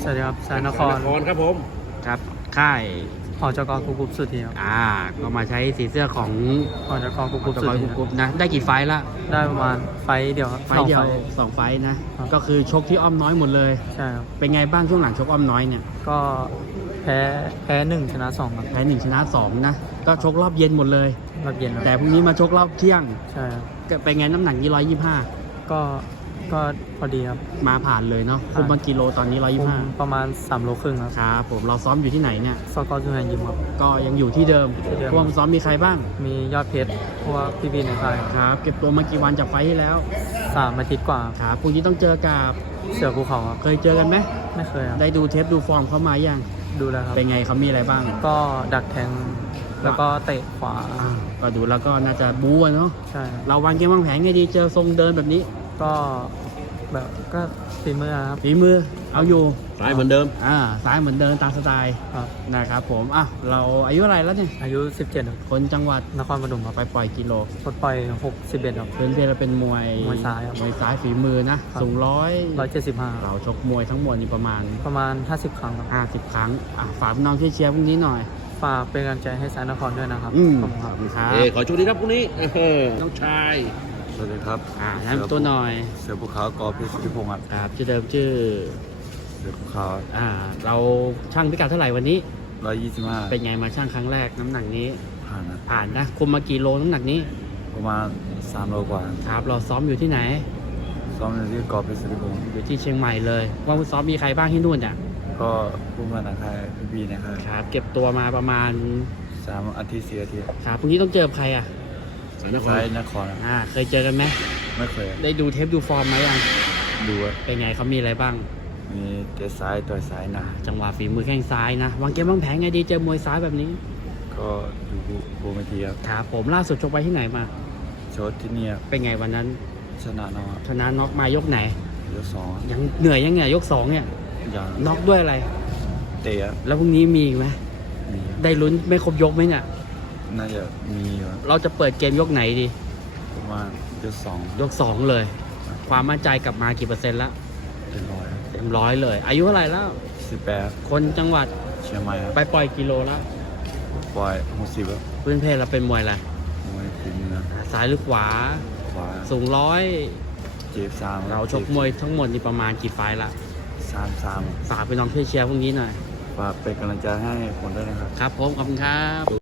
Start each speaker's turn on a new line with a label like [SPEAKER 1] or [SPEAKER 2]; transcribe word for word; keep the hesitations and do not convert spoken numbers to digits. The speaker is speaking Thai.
[SPEAKER 1] สวัสดีครับสายนคร
[SPEAKER 2] นครครับผม
[SPEAKER 3] ครับค่าย
[SPEAKER 1] หอจกกุ๊กกุ๊บสุดทีครับ
[SPEAKER 3] อ่าก็มาใช้สีเสื้อของ
[SPEAKER 1] หอจกกุ๊ก
[SPEAKER 3] กุ
[SPEAKER 1] กุ๊
[SPEAKER 3] บบ ตะ
[SPEAKER 1] สุด
[SPEAKER 3] กอย
[SPEAKER 1] ที
[SPEAKER 3] กุ๊
[SPEAKER 1] ครับ
[SPEAKER 3] บนะได้กี่ไฟล์ละ
[SPEAKER 1] ได้ประมาณไฟต์เดียวครับ
[SPEAKER 3] ไฟล์เดียว
[SPEAKER 1] สอง
[SPEAKER 3] สองไฟล์นะ
[SPEAKER 1] ครับ
[SPEAKER 3] ก็คือชกที่อ้อมน้อยหมดเลย
[SPEAKER 1] ใช่ครับ
[SPEAKER 3] เป็นไงบ้างช่วงหลังชกอ้อมน้อยเนี่ย
[SPEAKER 1] ก็แพ้แพ้หนึ่งชนะสองครับ
[SPEAKER 3] แพ้หนึ่งชนะสองนะก็ชกรอบเย็นหมดเลย
[SPEAKER 1] รอบเย็นครับ
[SPEAKER 3] แต่พรุ่งนี้มาชกรอบเที่ยง
[SPEAKER 1] ใช่ครับ
[SPEAKER 3] ก็เป็นไงน้ำหนักยี่ร้อยยี่ห้า
[SPEAKER 1] ก็ก็พอดีครับ
[SPEAKER 3] มาผ่านเลยเนาะ
[SPEAKER 1] ผ่าน
[SPEAKER 3] คุมมากิโลตอนนี้ร้อยยี่
[SPEAKER 1] คุม
[SPEAKER 3] ห้า
[SPEAKER 1] ประมาณสามโลครึ่งครับ
[SPEAKER 3] ครับผมเราซ้อมอยู่ที่ไหนเนี่ย
[SPEAKER 1] สกอร์จูเนียร์ยิมครับ
[SPEAKER 3] ก็ยังอยู่ที่เดิม
[SPEAKER 1] ที่เดิม
[SPEAKER 3] พวกซ้อมมีใครบ้าง
[SPEAKER 1] มียอดเพชรเพราะว่าพี่ๆในค่าย
[SPEAKER 3] ครับเก็บตัวมากี่วันจากไฟล์ที่แล้ว
[SPEAKER 1] สามอาทิตย์กว่า
[SPEAKER 3] ครับพรุ่งนี้ต้องเจอกับ
[SPEAKER 1] เสือภูเขาครับ
[SPEAKER 3] เคยเจอกันไหม
[SPEAKER 1] ไม่เคยครับ
[SPEAKER 3] ได้ดูเทปดูฟอร์มเขามายัง
[SPEAKER 1] ดูแล้วครับ
[SPEAKER 3] เป็นไงเขามีอะไรบ้าง
[SPEAKER 1] ก็ดักแทงแล้วก็เตะขวา
[SPEAKER 3] อ่าก็ดูแล้วก็น่าจะบู๊อะเนาะ
[SPEAKER 1] ใช่ครับ
[SPEAKER 3] เราวางเกมวางแผนไงดีเจอทรงเดินแบบนี้
[SPEAKER 1] ก็แบบก็ฝีมือครับ
[SPEAKER 3] ฝีมือเอาอยู่
[SPEAKER 2] ซ้ายเหมือนเดิม
[SPEAKER 3] อ่าซ้ายเหมือนเดินตามสไตล์
[SPEAKER 1] ครับ
[SPEAKER 3] นะครับผมอ่ะเราอายุอะไรแล้วเนี่ย
[SPEAKER 1] อายุสิบเจ็ดครับ
[SPEAKER 3] คนจังหวัด
[SPEAKER 1] นครปฐมครับ
[SPEAKER 3] ไปปล่อยกิโล
[SPEAKER 1] ปลดปล่อยหกสิบเอ็ดครับ
[SPEAKER 3] เพื่อนเพื่อนเราเป็นมวย
[SPEAKER 1] มวยซ้ายครับ
[SPEAKER 3] มวยซ้ายฝีมือนะครับ สูงร้อย
[SPEAKER 1] ร้อยเจ็ดสิบห้า
[SPEAKER 3] เราชกมวยทั้งหมดนี่ประมาณ
[SPEAKER 1] ประมาณห้าสิบครั้งครับ
[SPEAKER 3] ห้าสิบครั้งอ่ะฝากพี่น้องช่วยเชียร์พรุ่งนี้หน่อย
[SPEAKER 1] ฝากเป็นกำลังใจให้สายนครด้วยนะครับ
[SPEAKER 3] อืม
[SPEAKER 1] ขอบคุณ
[SPEAKER 3] ข
[SPEAKER 1] ค
[SPEAKER 3] อ
[SPEAKER 1] รั
[SPEAKER 3] บบ คุณครับ
[SPEAKER 2] เอ้ขอชูดีครับพรุ่งนี้เออน้องชาย
[SPEAKER 4] สวัสดีครับ
[SPEAKER 3] อ่าแนะนำตัวหน่อย
[SPEAKER 4] เสือภูเขากอเพชรสุธิพงศ์ครับ
[SPEAKER 3] ครับชื่อเดิมชื่อ
[SPEAKER 4] เสือภูเขา
[SPEAKER 3] อ่าเราช่างพิกัดเท่าไหร่วันนี้
[SPEAKER 4] ร้อยยี่สิบห้า
[SPEAKER 3] เป็นไงมาช่างครั้งแรกน้ำหนักนี้
[SPEAKER 4] ผ่านนะ
[SPEAKER 3] ผ่านนะคุมมากี่โลน้ำหนักนี้
[SPEAKER 4] ประมาณสามโลกว่า
[SPEAKER 3] ครับเราซ้อมอยู่ที่ไหน
[SPEAKER 4] ซ้อมอยู่ที่กอเพชรสุธิพงศ์
[SPEAKER 3] อยู่ที่เชียงใหม่เลยว่าซ้อมมีใครบ้างที่นู่นอ่ะ
[SPEAKER 4] ก็ผู้มาหนักใครพี่บีนะครับ
[SPEAKER 3] ครับเก็บตัวมาประมาณ
[SPEAKER 4] สามอาทิตย์สี่อาทิตย์
[SPEAKER 3] ครับพรุ่งนี้ต้องเจอใครอ่ะ
[SPEAKER 2] สายนคร
[SPEAKER 4] ซ้ายนคร
[SPEAKER 3] อ่าเคยเจอกันไหม
[SPEAKER 4] ไม่เคย
[SPEAKER 3] ได้ดูเทปดูฟอร์มไหมยัง
[SPEAKER 4] ดูว่า
[SPEAKER 3] เป็นไงเขามีอะไรบ้าง
[SPEAKER 4] มีเตะซ้ายต่อยซ้ายหนา
[SPEAKER 3] จังหวะฝีมือแข้งซ้ายนะวางเกมวางแผนไงดีเจอมวยซ้ายแบบนี้
[SPEAKER 4] ก็ดูโบมาทีครับ
[SPEAKER 3] ครับผมล่าสุดชกไปที่ไหนมา
[SPEAKER 4] โชดที่เนี่ย
[SPEAKER 3] เป็นไงวันนั้น
[SPEAKER 4] ชนะน้องครับ
[SPEAKER 3] ชนะน็อกมายกไหน
[SPEAKER 4] ยกสอง
[SPEAKER 3] ยังเหนื่อยยังไงยกสองเนี่ย
[SPEAKER 4] อย่าง
[SPEAKER 3] น็อกด้วยอะไร
[SPEAKER 4] เตะครับ
[SPEAKER 3] แล้วพรุ่งนี้มีอีกไหม
[SPEAKER 4] มี
[SPEAKER 3] ได้ลุ้นไม่ครบยกไหมเนี่ย
[SPEAKER 4] น่าจะมีอยู่ครับ
[SPEAKER 3] เราจะเปิดเกมยกไหนดี
[SPEAKER 4] ประมาณยกสอง
[SPEAKER 3] ยกสองเลย ความมั่นใจกลับมากี่เปอร์เซ็นต์ละ
[SPEAKER 4] เป็นร้อย
[SPEAKER 3] เต็มร้อยเลย อายุเท่าไหร่แล้ว
[SPEAKER 4] สิบแปด
[SPEAKER 3] คนจังหวัด
[SPEAKER 4] เชียงใหม่ครับ
[SPEAKER 3] ไปปล่อยกิโลแล้ว
[SPEAKER 4] ปล่อยหกสิบครับ
[SPEAKER 3] พื้นเพเราเป็นมวยอะไร
[SPEAKER 4] มวยฝีมือครับ
[SPEAKER 3] อ่าซ้ายหรือขวา
[SPEAKER 4] ขวา
[SPEAKER 3] สูงร้อย
[SPEAKER 4] เจ็บสาม
[SPEAKER 3] เราชกมวยทั้งหมดนี่ประมาณกี่ไฟล์ละ
[SPEAKER 4] สามสาม
[SPEAKER 3] ฝากไปน้องช่วยเชียร์พวกนี้หน่อย
[SPEAKER 4] ฝากเป็นกำลังใจให้ผมด้วยนะครับ
[SPEAKER 3] ครับผมขอบคุณครับ